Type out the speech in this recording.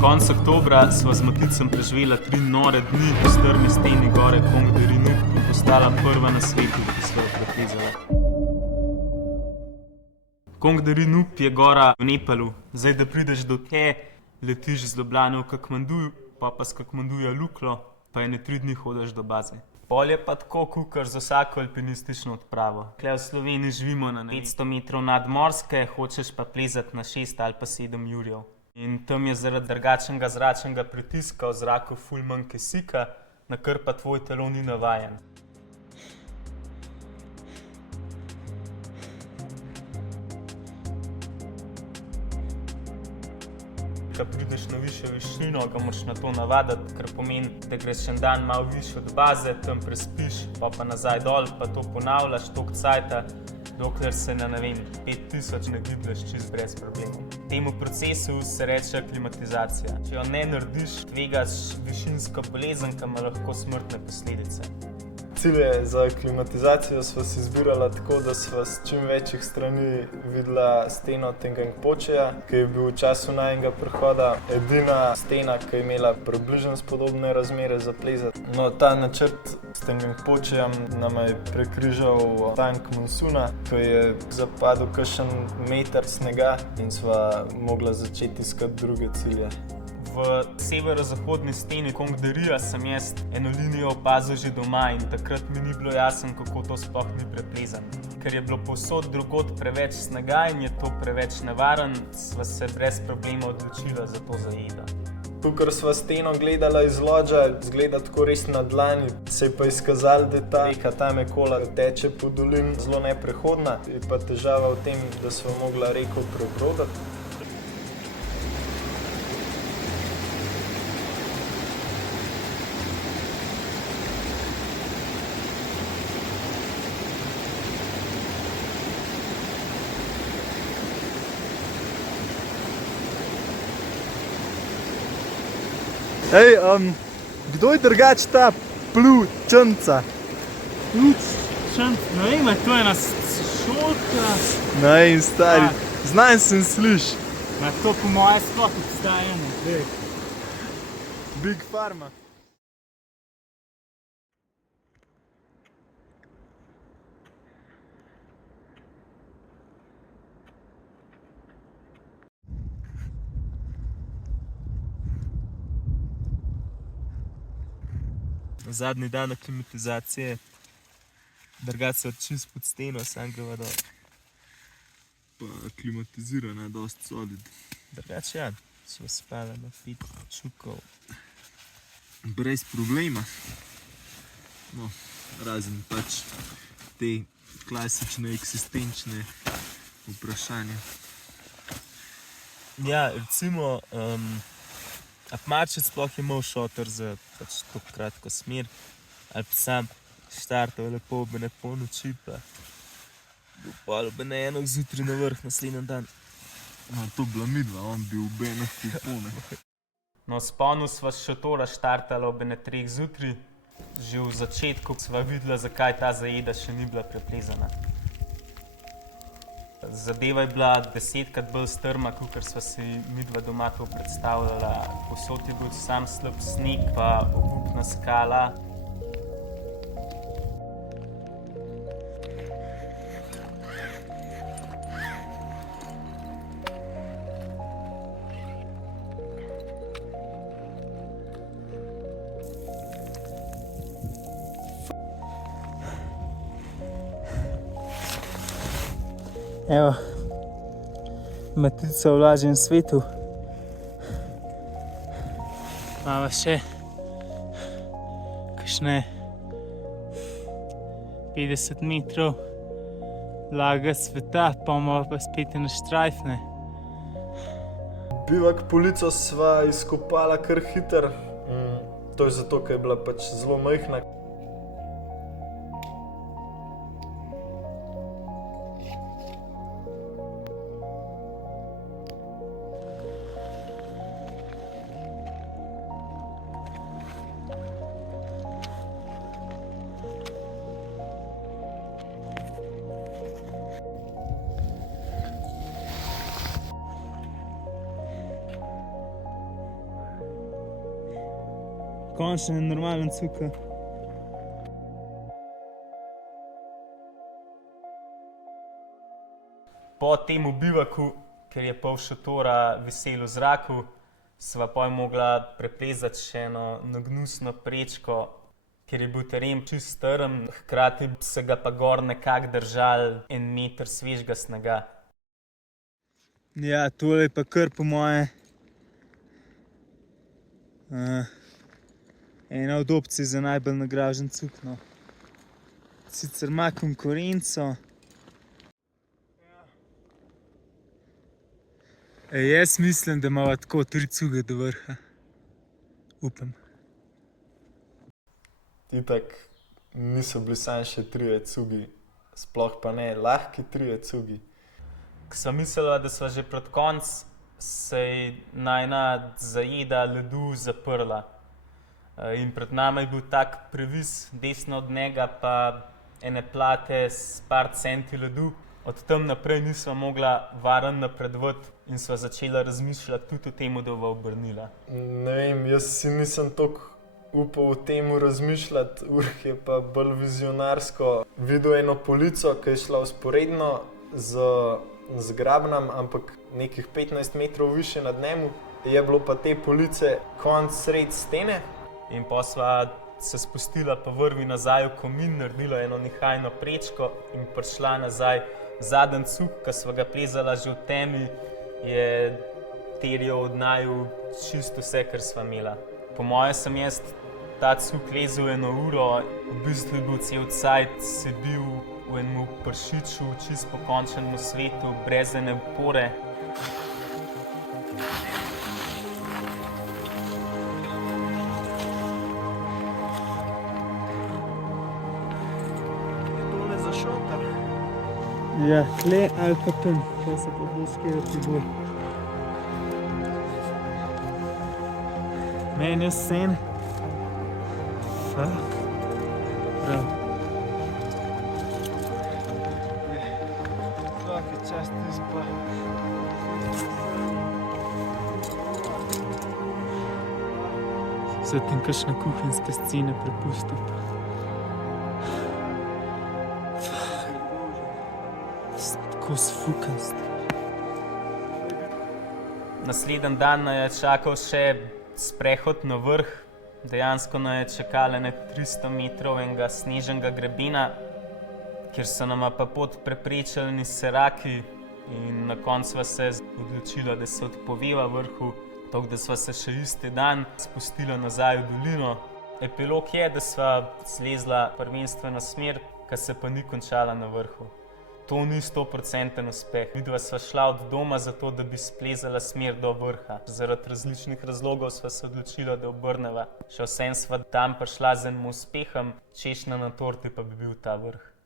Konec oktobra sva z Maticem preživela 3 nore dni v strmi steni gore Kong de Rinuk in postala prva na svetu, ki sva jo preplezala. Kong de Rinuk je gora v Nepalu. Zdaj, da prideš do tje, letiš z Ljubljane v Katmanduju, pa s Katmanduja Luklo, pa ene 3 dni hodiš do baze. Pol je pa tako, kakor za vsako alpinistično odpravo. Tukaj v Sloveniji živimo na 500 metrov nadmorske, hočeš pa plezati na 6 ali pa 7 jurjev. In tam je zaradi drugačnega zračnega pritiska v zraku ful manj kisika, na kar pa tvoj telo ni navajen. Ko prideš na višjo višino, ga moraš na to navaditi, kar pomeni, da greš en dan malo višje od baze, tam prespiš, pa nazaj dol, pa to ponavljaš toliko cajta, dokler se na, 5000 ne giblješ čist brez problemov. Temu procesu se reče aklimatizacija. Če jo ne narediš, tvegaš višinsko bolezen, ki ima lahko smrtne posledice. Cilje za aklimatizacijo sva si izbirala tako, da sva s čim večjih strani videla steno Tengangpocheja, ki je bil v času najinega prehoda edina stena, ki je imela približno spodobne razmere za plezati. No, ta načrt s Tengangpochejem nama je prekrižal tank monsuna, ko je zapadel kakšen meter snega in sva mogla začeti iskati druge cilje. V severozahodni steni Kong de Rija sem jaz eno linijo opazil že doma in takrat mi ni bilo jasno, kako to sploh ni preplezano. Ker je bilo povsod drugod preveč snega in je to preveč nevaren, sva se brez problema odločila za to zajedo. Kakor sva steno gledala iz Lodža, izgleda tako res na dlani, se je pa izkazalo, da ta reka tam Mekola teče po dolini zelo neprehodna. Je pa težava v tem, da sva mogla reko prebrodati. Ej, kdo je drugač ta Pljučanca? Pljučanca? Ne vem, to je ena šolka. Ne vem, stari, znam sem sliš. To po moje sploh obstaja eno. Big Pharma. Zadnji dan aklimatizacije, drugače se čist pod steno, sam greva dol. Pa aklimatizirana, dosti solid. Drugače ja, sva spala na 5 čukov. Brez problema. No, razen pač te klasične eksistenčne vprašanja. Ja, recimo, Apmarčec sploh je imel šotor za pač to kratko smer, ali pa sam štartal lepo ob ene pol noči, pa bil pol ob ene 1 zjutraj na vrh naslednji dan. No, to bila midva, on bil ob 1 popolne. No, spomnil sva s šotora štartala ob ene 3 zjutraj, že v začetku sva videla, zakaj ta zajeda še ni bila preplezana. Zadeva je bila 10-krat bolj strma, kakor sva si midva doma to predstavljala. Povsod je bil sam slab sneg, pa obupna skala. Evo, Matica v lažjem svetu. Imava še kakšne 50 metrov laga sveta, pa imava pa spet ene štrajfne. Bivak polico sva izkopala kar hitro. To je zato, ker je bila pač zelo majhna. končno je normalen cukor. Po tem bivaku, ker je pol šotora viselo v zraku, sva pol mogla preplezati še eno nagnusno prečko, ker je bil teren čist strm, hkrati se ga pa gor nekako držal 1 meter svežega snega. Ja, tole je pa kar po moje ena od opcij za najbolj nagražen cuk, no. Sicer ima konkurenco. Jaz mislim, da imava tako 3 cuge do vrha. Upam. Itak niso bili samo še 3 cugi, sploh pa ne lahki 3 cugi. Ko sva mislila, da sva že pred konc, se je najina zajeda ledu zaprla. In pred nami je bil tak previs, desno od njega pa ene plate s par centi ledu. Od tam naprej nisva mogla varen napredovati in sva začela razmišljati tudi o tem, da bova obrnila. Ne vem, jaz si nisem toliko upal o tem razmišljati, Urh je pa bolj vizionarsko videl eno polico, ki je šla vzporedno z Grabnom, ampak nekih 15 metrov više nad njemu. Je bilo pa te police konc sred stene. In pa sva se spustila po vrvi nazaj v komin, naredila eno nihajno prečko in prišla nazaj. Zadnji cuk, ki sva ga plezala že v temi, je terjal od naju čisto vse, kar sva imela. Po moje sem jaz ta cuk lezel 1 uro, v bistvu je bil cel cajt sedil v enem pršiču, čisto pokončenemu svetu, brez ene opore. Ja, tle ali pa tam, tle se pa bo skirati bolj. Meni je sen. Fuck. Prav. Svaki čas ti spa. Se tem kakšna kuhinjska scena prepustil. Tako sfukast. Naslednji dan nas je čakal še sprehod na vrh. Dejansko nas je čakalo 300 metrov enega snežnega grebena, kjer so nama pa pot preprečili seraki in na koncu sva se odločila, da se odpoveva vrhu, tako da sva se še isti dan spustila nazaj v dolino. Epilog je, da sva zlezla prvenstveno smer, ki se pa ni končala na vrhu. To ni 100% uspeh. Midva sva šla od doma zato, da bi splezala smer do vrha. Zaradi različnih razlogov sva se odločila, da obrneva. Še vsem sva tam prišla z enim uspehom, češnja na torti pa bi bil ta vrh.